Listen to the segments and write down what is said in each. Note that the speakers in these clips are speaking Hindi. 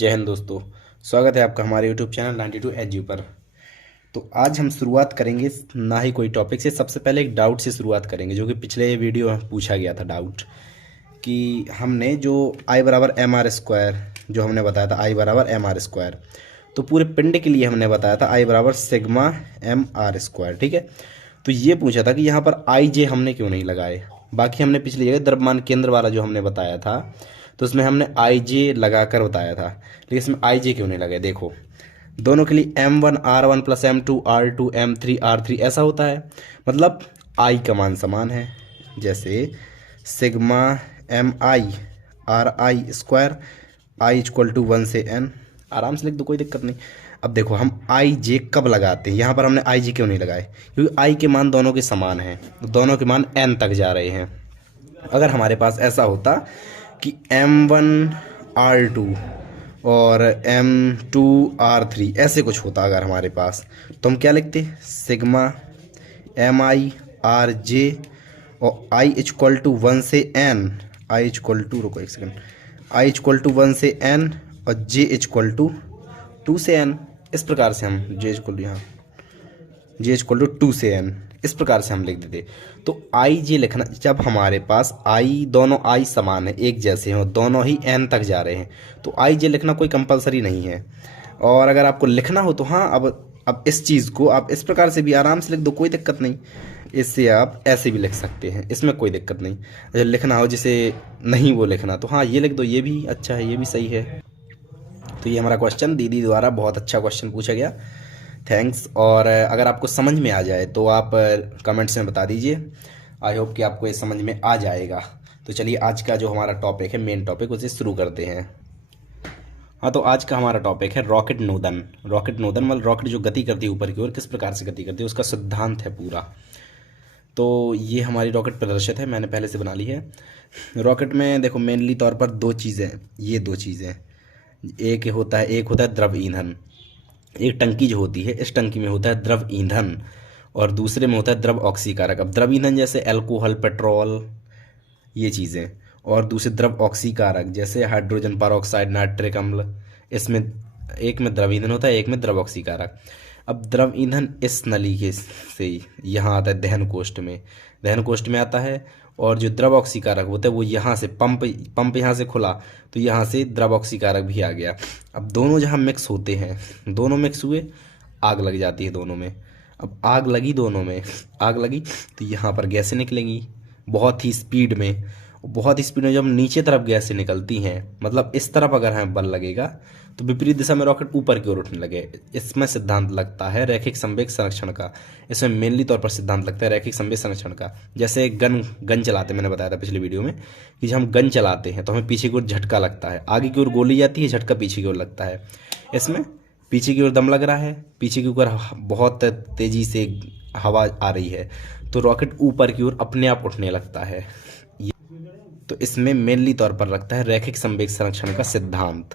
जय हिंद दोस्तों। स्वागत है आपका हमारे YouTube चैनल 92 एजू पर। तो आज हम शुरुआत करेंगे ना ही कोई टॉपिक से। सबसे पहले एक डाउट से शुरुआत करेंगे, जो कि पिछले वीडियो में पूछा गया था डाउट, कि हमने जो आई बराबर एम आर स्क्वायर जो हमने बताया था, आई बराबर एम आर स्क्वायर, तो पूरे पिंड के लिए हमने बताया था आई बराबर सिग्मा एम आर स्क्वायर। ठीक है, तो ये पूछा था कि यहाँ पर आई जे हमने क्यों नहीं लगाए। बाकी हमने पिछली जगह द्रव्यमान केंद्र वाला जो हमने बताया था, तो उसमें हमने आई जे लगा कर बताया था, लेकिन इसमें आई जे क्यों नहीं लगाए। देखो, दोनों के लिए M1 R1 plus M2 R2 M3 R3 ऐसा होता है, मतलब आई का मान समान है। जैसे sigma M I R I square I equal to 1 से n, आराम से लिख दो, कोई दिक्कत नहीं। अब देखो, हम आई जे कब लगाते हैं, यहाँ पर हमने आई जे क्यों नहीं लगाए, क्योंकि आई के मान दोनों के समान हैं, दोनों के मान n तक जा रहे हैं। अगर हमारे पास ऐसा होता कि M1 R2 और M2 R3 ऐसे कुछ होता अगर हमारे पास, तो हम क्या लिखते, sigma M I R J और आई इक्वल टू 1 से n, आई इक्वल टू, रुको एक सेकंड, आई इक्वल टू 1 से n और जे इक्वल टू 2 से n। इस प्रकार से हम जे इक्वल टू, यहाँ जे इक्वल टू 2 से n, इस प्रकार से हम लिख देते। तो आई जे लिखना, जब हमारे पास आई, दोनों आई समान है, एक जैसे हैं, दोनों ही n तक जा रहे हैं, तो आई जे लिखना कोई कंपलसरी नहीं है। और अगर आपको लिखना हो तो हाँ, अब इस चीज़ को आप इस प्रकार से भी आराम से लिख दो, कोई दिक्कत नहीं। इससे आप ऐसे भी लिख सकते हैं, इसमें कोई दिक्कत नहीं। अगर लिखना हो जिसे नहीं वो लिखना, तो हाँ ये लिख दो, ये भी अच्छा है, ये भी सही है। तो ये हमारा क्वेश्चन दीदी द्वारा बहुत अच्छा क्वेश्चन पूछा गया, थैंक्स। और अगर आपको समझ में आ जाए तो आप कमेंट्स में बता दीजिए। आई होप कि आपको ये समझ में आ जाएगा। तो चलिए आज का जो हमारा टॉपिक है, मेन टॉपिक, उसे शुरू करते हैं। हाँ, तो आज का हमारा टॉपिक है रॉकेट नोदन। रॉकेट नोदन मतलब रॉकेट जो गति करती है ऊपर की ओर, किस प्रकार से गति करती है, उसका सिद्धांत है पूरा। तो ये हमारी रॉकेट प्रदर्शित है, मैंने पहले से बना ली है। रॉकेट में देखो मेनली तौर पर दो चीज़ें, ये दो चीज़ें, एक होता है द्रव ईंधन। एक टंकी जो होती है, इस टंकी में होता है द्रव ईंधन और दूसरे में होता है द्रव ऑक्सीकारक। अब द्रव ईंधन जैसे अल्कोहल, पेट्रोल, ये चीज़ें, और दूसरे द्रव ऑक्सीकारक जैसे हाइड्रोजन परऑक्साइड, नाइट्रिक अम्ल, इसमें एक में द्रव ईंधन होता है, एक में द्रव ऑक्सीकारक। अब द्रव ईंधन इस नली के से यहाँ आता है दहन कोष्ठ में आता है, और जो द्रव ऑक्सीकारक होता है वो यहाँ से पंप यहाँ से खुला, तो यहाँ से द्रव ऑक्सीकारक भी आ गया। अब दोनों जहाँ मिक्स होते हैं, दोनों मिक्स हुए, आग लग जाती है दोनों में। अब आग लगी, दोनों में आग लगी, तो यहाँ पर गैसें निकलेंगी बहुत ही स्पीड में। जब नीचे तरफ गैसें निकलती हैं, मतलब इस तरफ अगर हमें बल लगेगा तो विपरीत दिशा में रॉकेट ऊपर की ओर उठने लगे। इसमें सिद्धांत लगता है रैखिक संवेग संरक्षण का। इसमें मेनली तौर पर सिद्धांत लगता है रैखिक संवेग संरक्षण का। जैसे गन चलाते, मैंने बताया था पिछले वीडियो में कि जब हम गन चलाते हैं तो हमें पीछे की ओर झटका लगता है, आगे की ओर गोली जाती है, झटका पीछे की ओर लगता है। इसमें पीछे की ओर दम लग रहा है, पीछे की ओर बहुत तेजी से हवा आ रही है, तो रॉकेट ऊपर की ओर अपने आप उठने लगता है। तो इसमें मेनली तौर पर लगता है रैखिक संवेग संरक्षण का सिद्धांत।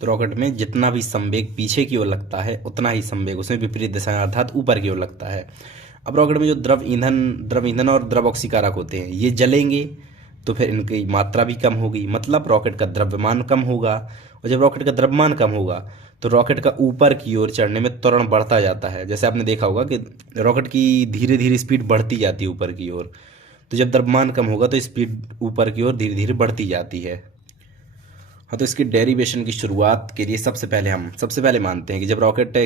तो रॉकेट में जितना भी संवेग पीछे की ओर लगता है, उतना ही संवेग उसमें विपरीत दिशा अर्थात ऊपर की ओर लगता है। अब रॉकेट में जो द्रव ईंधन और द्रव ऑक्सीकारक होते हैं, ये जलेंगे तो फिर इनकी मात्रा भी कम होगी, मतलब रॉकेट का द्रव्यमान कम होगा। और जब रॉकेट का द्रव्यमान कम होगा तो रॉकेट का ऊपर की ओर चढ़ने में त्वरण बढ़ता जाता है। जैसे आपने देखा होगा कि रॉकेट की धीरे धीरे स्पीड बढ़ती जाती है ऊपर की ओर, तो जब द्रव्यमान कम होगा तो स्पीड ऊपर की ओर धीरे धीरे बढ़ती जाती है। हाँ, तो इसकी डेरिवेशन की शुरुआत के लिए सबसे पहले मानते हैं कि जब रॉकेट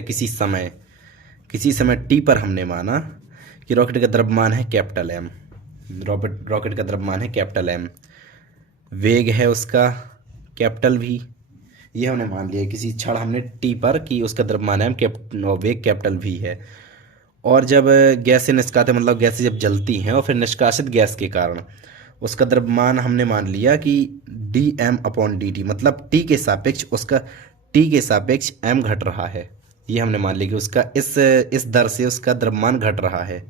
किसी समय टी पर हमने माना कि रॉकेट का द्रव्यमान है कैपिटल एम, रॉकेट का द्रव्यमान है कैपिटल एम, वेग है उसका कैपिटल वी, ये हमने मान लिया किसी क्षण हमने टी पर कि उसका द्रव्यमान है वेग कैपिटल वी है। और जब गैसें निष्कासित, मतलब गैसें जब जलती हैं और फिर निष्कासित गैस के कारण उसका द्रव्यमान हमने मान लिया कि dm/dt, मतलब टी के सापेक्ष m घट रहा है। ये हमने मान लिया कि उसका इस दर से उसका द्रव्यमान घट रहा है।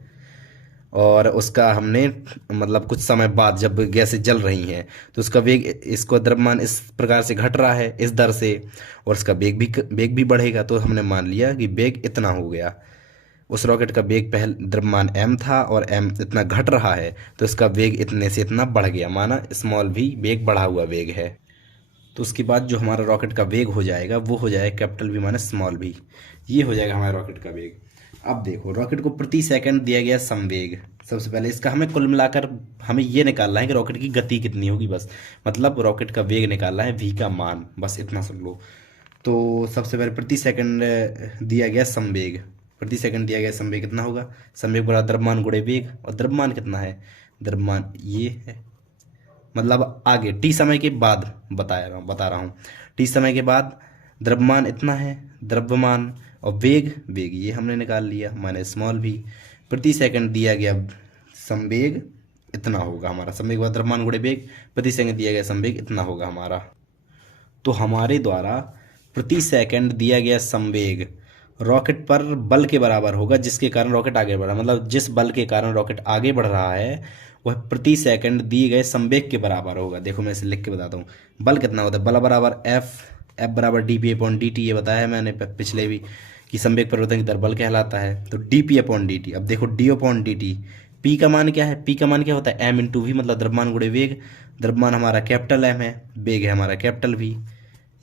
और उसका हमने मतलब कुछ समय बाद जब गैसें जल रही हैं तो उसका वेग, इसको द्रव्यमान इस प्रकार से घट रहा है इस दर से, और उसका वेग भी बढ़ेगा। तो हमने मान लिया कि वेग इतना हो गया। उस रॉकेट का वेग पहले द्रव्यमान m था और m इतना घट रहा है, तो इसका वेग इतने से इतना बढ़ गया, माना स्मॉल v वेग बढ़ा हुआ वेग है। तो उसके बाद जो हमारा रॉकेट का वेग हो जाएगा वो हो जाएगा capital V minus small V. ये हो जाएगा हमारे रॉकेट का वेग। अब देखो रॉकेट को प्रति सेकंड दिया गया संवेग। सबसे पहले इसका हमें कुल मिलाकर हमें ये निकालना है कि रॉकेट की गति कितनी होगी, बस मतलब रॉकेट का वेग निकालना है, वी का मान, बस इतना सुन लो। तो सबसे पहले प्रति सेकंड दिया गया संवेग, प्रति सेकंड दिया गया संवेग कितना होगा, संवेग बराबर द्रव्यमान गुणे वेग, और द्रव्यमान कितना है, द्रव्यमान ये है, मतलब आगे टी समय के बाद बता रहा हूँ टी समय के बाद द्रव्यमान इतना है, द्रव्यमान, और वेग, वेग ये हमने निकाल लिया माइनस स्मॉल भी। प्रति सेकंड दिया गया संवेग इतना होगा हमारा, संवेग बाद द्रव्यमान गुणे वेग, प्रति सेकंड दिया गया संवेग इतना होगा हमारा। तो हमारे द्वारा प्रति सेकंड दिया गया संवेग रॉकेट पर बल के बराबर होगा जिसके कारण रॉकेट आगे बढ़ रहा है, मतलब जिस बल के कारण रॉकेट आगे बढ़ रहा है वह प्रति सेकंड दिए गए संवेग के बराबर होगा। देखो मैं इसे लिख के बताता हूँ। बल कितना होता है, बल बराबर एफ बराबर D P upon D T, ये बताया है मैंने पिछले भी कि संवेग परिवर्तन की दर बल कहलाता है। तो D P upon D T, अब देखो D upon D T, P का मान क्या है, पी का मान क्या होता है एम इंटू वी, मतलब द्रव्यमान गुणे वेग, द्रव्यमान हमारा कैपिटल एम है, वेग है हमारा कैपिटल वी।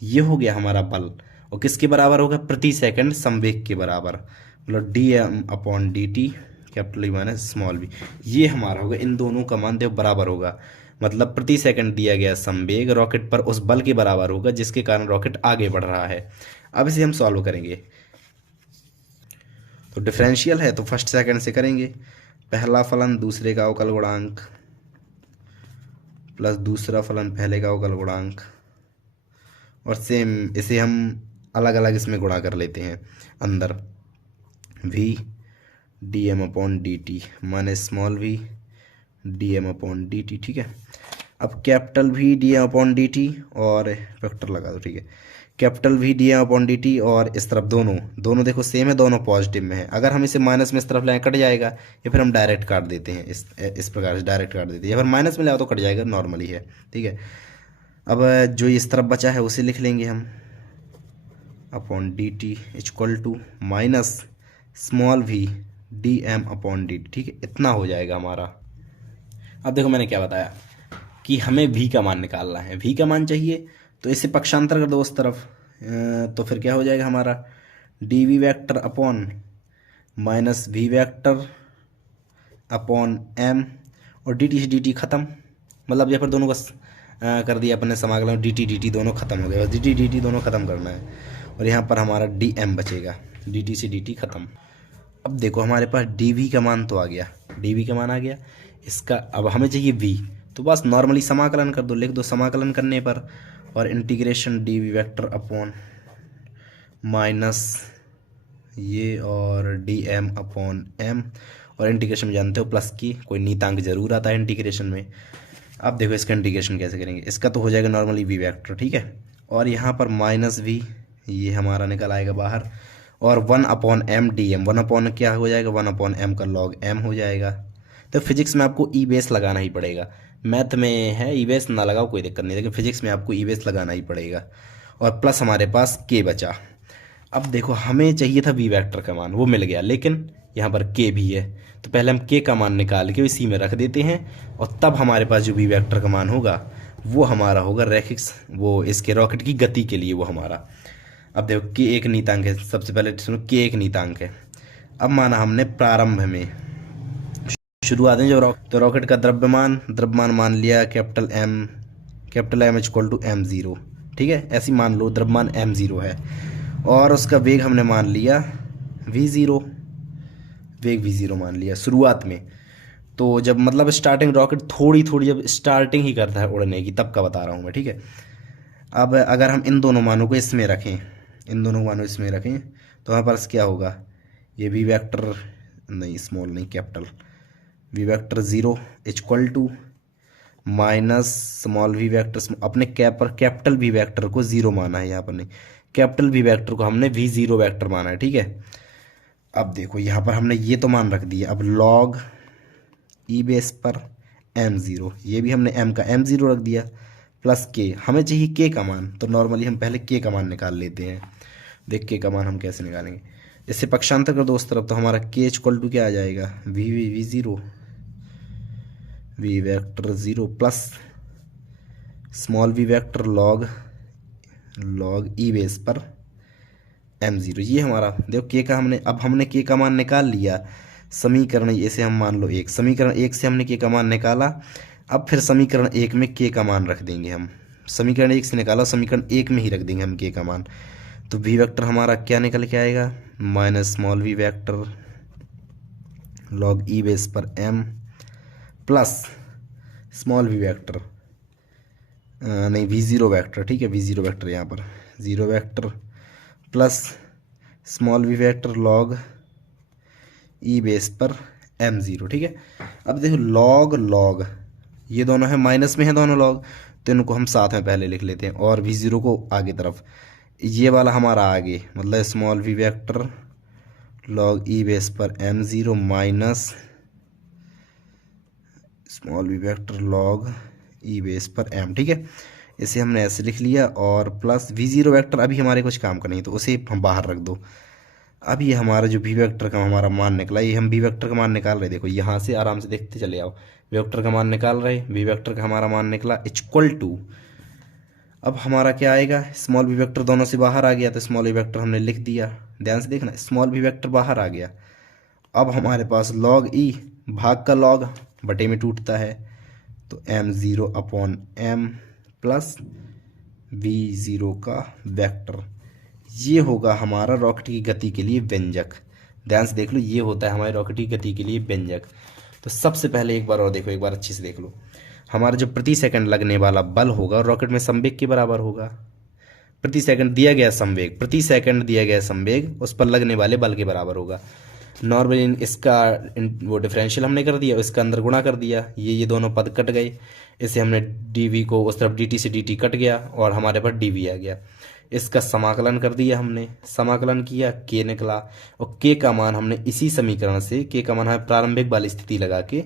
ये हो गया हमारा बल, और किसके बराबर होगा, प्रति सेकंड संवेग के बराबर, मतलब D M upon D T capital minus small V. ये हमारा होगा, इन दोनों का मान देखो बराबर होगा, मतलब प्रति सेकंड दिया गया संवेग रॉकेट पर उस बल के बराबर होगा जिसके कारण रॉकेट आगे बढ़ रहा है। अब इसे हम सॉल्व करेंगे। तो डिफरेंशियल है तो फर्स्ट सेकंड से करेंगे, पहला फलन दूसरे का अवकल गुणांक प्लस दूसरा फलन पहले का अवकल गुणांक, और सेम इसे हम अलग अलग इसमें गुणा कर लेते हैं अंदर, v D M upon D T minus small v D M upon D T. ठीक है, अब capital v D M upon D T और वेक्टर लगा दो। ठीक है, capital v D M upon D T, और इस तरफ दोनों देखो सेम है, दोनों पॉजिटिव में है। अगर हम इसे माइनस में इस तरफ लाएं कट जाएगा, या फिर हम डायरेक्ट काट देते हैं, इस प्रकार से डायरेक्ट काट देते हैं, या फिर माइनस में लाओ तो कट जाएगा, नॉर्मली है। ठीक है, अब जो इस तरफ बचा है उसे लिख लेंगे हम, upon D t equal to minus small v d M upon D T. ठीक है, इतना हो जाएगा हमारा। अब देखो मैंने क्या बताया कि हमें v का मान निकालना है, v का मान चाहिए तो इसे पक्षांतर कर दो उस तरफ, तो फिर क्या हो जाएगा हमारा, d v vector upon minus v vector upon m, और डी टी से डी टी खत्म, मतलब यहाँ पर दोनों का कर दिया अपने समाकलन, डी टी दोनों खत्म हो गए, बस डी टी दोनों खत्म करना है, और यहाँ पर हमारा डी एम बचेगा, डी टी से डी टी खत्म। अब देखो हमारे पास डी वी का मान तो आ गया, डी वी का मान आ गया, इसका अब हमें चाहिए वी, तो बस नॉर्मली समाकलन कर दो, लिख दो समाकलन करने पर, और integration d v vector upon minus ये और डी एम अपॉन एम, और इंटीग्रेशन में जानते हो प्लस की कोई नीतांक जरूर आता है इंटीग्रेशन में। अब देखो इसका इंटीग्रेशन कैसे करेंगे, इसका तो हो जाएगा नॉर्मली वी वैक्टर। ठीक है, और यहाँ पर माइनस वी, ये हमारा निकल आएगा बाहर, और 1 upon m d m, 1 upon क्या हो जाएगा, 1 अपॉन एम का लॉग एम हो जाएगा। तो फिजिक्स में आपको ई बेस लगाना ही पड़ेगा, मैथ में है ई बेस ना लगाओ कोई दिक्कत नहीं, लेकिन फिजिक्स में आपको ई बेस लगाना ही पड़ेगा, और प्लस हमारे पास के बचा। अब देखो हमें चाहिए था वी वैक्टर का मान, वो मिल गया, लेकिन यहाँ पर के भी है, तो पहले हम के का मान निकाल के इसी में रख देते हैं, और तब हमारे पास जो वी वैक्टर का मान होगा वो हमारा होगा रैखिक, वो इसके रॉकेट की गति के लिए वो हमारा। अब देखो के एक नीतांक है, सबसे पहले सुनो के एक नीतांक है। अब माना हमने प्रारंभ में शुरुआत में जो तो रॉकेट का द्रव्यमान मान लिया capital m equal to m zero. ठीक है, ऐसी मान लो द्रव्यमान एम ज़ीरो है, और उसका वेग हमने मान लिया वी ज़ीरो, वेग वी ज़ीरो मान लिया शुरुआत में। तो जब मतलब स्टार्टिंग रॉकेट थोड़ी जब स्टार्टिंग ही करता है उड़ने की, तब का बता रहा हूँ मैं। ठीक है, अब अगर हम इन दोनों मानों को इसमें रखें, तो हमारे पास क्या होगा, ये वी वैक्टर नहीं, स्मॉल नहीं capital, v vector zero equal to minus small v vector, अपने कैपिटल वी वैक्टर को ज़ीरो माना है, यहाँ पर नहीं, कैपिटल वी वैक्टर को हमने वी ज़ीरो वैक्टर माना है। ठीक है, अब देखो यहाँ पर हमने ये तो मान रख दिया, अब लॉग ई बेस पर एम ज़ीरो, ये भी हमने एम का एम ज़ीरो रख दिया, प्लस के, हमें चाहिए के का मान, तो नॉर्मली हम पहले के का मान निकाल लेते हैं। देख के का मान हम कैसे निकालेंगे, इससे पक्षांतर कर दो उस तरफ, तो हमारा के इक्वल टू क्या आ जाएगा, v zero, v vector zero plus small v vector log log e base पर m0। ये हमारा देखो के का हमने के का मान निकाल लिया। समीकरण ऐसे हम मान लो एक, समीकरण एक से हमने के का मान निकाला। अब फिर समीकरण एक में के का मान रख देंगे हम। समीकरण एक से निकाला, समीकरण एक में ही रख देंगे हम के का मान। तो वी वेक्टर हमारा क्या निकल के आएगा, minus small v vector log e base पर m plus small v vector नहीं v0 वेक्टर, ठीक है, v0 वेक्टर यहाँ पर 0 vector plus small v vector log e base पर m0, ठीक है। अब देखो लॉग लॉग ये दोनों है माइनस में है दोनों लॉग, तो इनको हम साथ में पहले लिख लेते हैं और v0 को आगे तरफ। ये वाला हमारा आगे मतलब small v vector log e base पर m0 minus small v vector log e base पर m, ठीक है। इसे हमने ऐसे लिख लिया और प्लस v0 वेक्टर अभी हमारे कुछ काम का नहीं, तो उसे हम बाहर रख दो। अब ये हमारा जो v वेक्टर का हमारा मान निकला, ये हम v वेक्टर का मान निकाल रहे, देखो यहाँ से आराम से देखते चले आओ। v वेक्टर का मान निकाल रहे, v वेक्टर का हमारा मान निकला इक्वल टू, अब हमारा क्या आएगा, स्मॉल वी वेक्टर दोनों से बाहर आ गया तो स्मॉल वी वेक्टर हमने लिख दिया। ध्यान से देखना, स्मॉल वी वेक्टर बाहर आ गया। अब हमारे पास लॉग ई भाग का लॉग बटे में टूटता है, तो m0 upon m plus v0 का वेक्टर, ये होगा हमारा रॉकेट की गति के लिए व्यंजक। ध्यान से देख लो, ये होता है हमारी रॉकेट की गति के लिए व्यंजक। तो सबसे पहले एक बार और देखो, एक बार अच्छे से देख लो, हमारा जो प्रति सेकंड लगने वाला बल होगा रॉकेट में संवेग के बराबर होगा। प्रति सेकंड दिया गया संवेग, प्रति सेकंड दिया गया संवेग उस पर लगने वाले बल के बराबर होगा। नॉर्मली इसका वो डिफरेंशियल हमने कर दिया, इसका अंदर गुणा कर दिया, ये दोनों पद कट गए। इसे हमने dv को उस तरफ dt से dt कट गया और हमारे पास dv आ गया। इसका समाकलन कर दिया हमने, समाकलन किया, k निकला और k का मान हमने इसी समीकरण से, k का मान हमें प्रारंभिक वाली स्थिति लगा के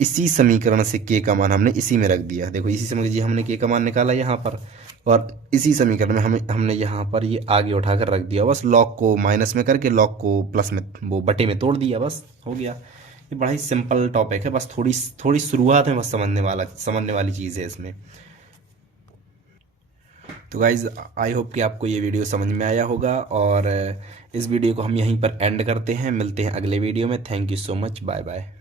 इसी समीकरण से k का मान हमने इसी में रख दिया। देखो इसी समीकरण हमने k का मान निकाला यहाँ पर और इसी समीकरण में हमने यहाँ पर ये आगे उठाकर रख दिया। बस लॉग को माइनस में करके लॉग को प्लस में वो बटे में तोड़ दिया, बस हो गया। ये बड़ा ही सिंपल टॉपिक है, बस थोड़ी शुरुआत में बस समझने वाली चीज़ है इसमें। तो गाइज़ आई होप कि आपको ये वीडियो समझ में आया होगा और इस वीडियो को हम यहीं पर एंड करते हैं। मिलते हैं अगले वीडियो में। Thank you so much, bye bye.